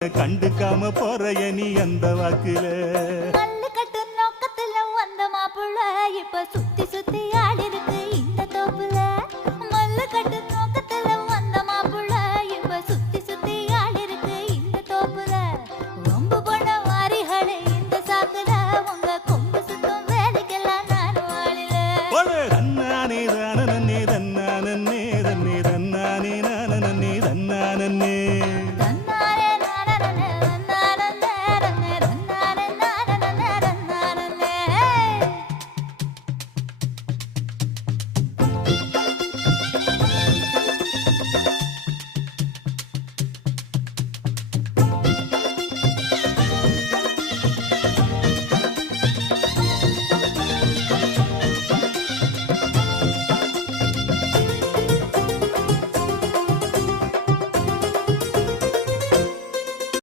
கண்டுக்காம போறைய நீ அந்த வாக்குல கல்லு கட்டு நோக்கத்துல வந்த மாப்பிள்ள இப்ப சுத்தி சுத்தி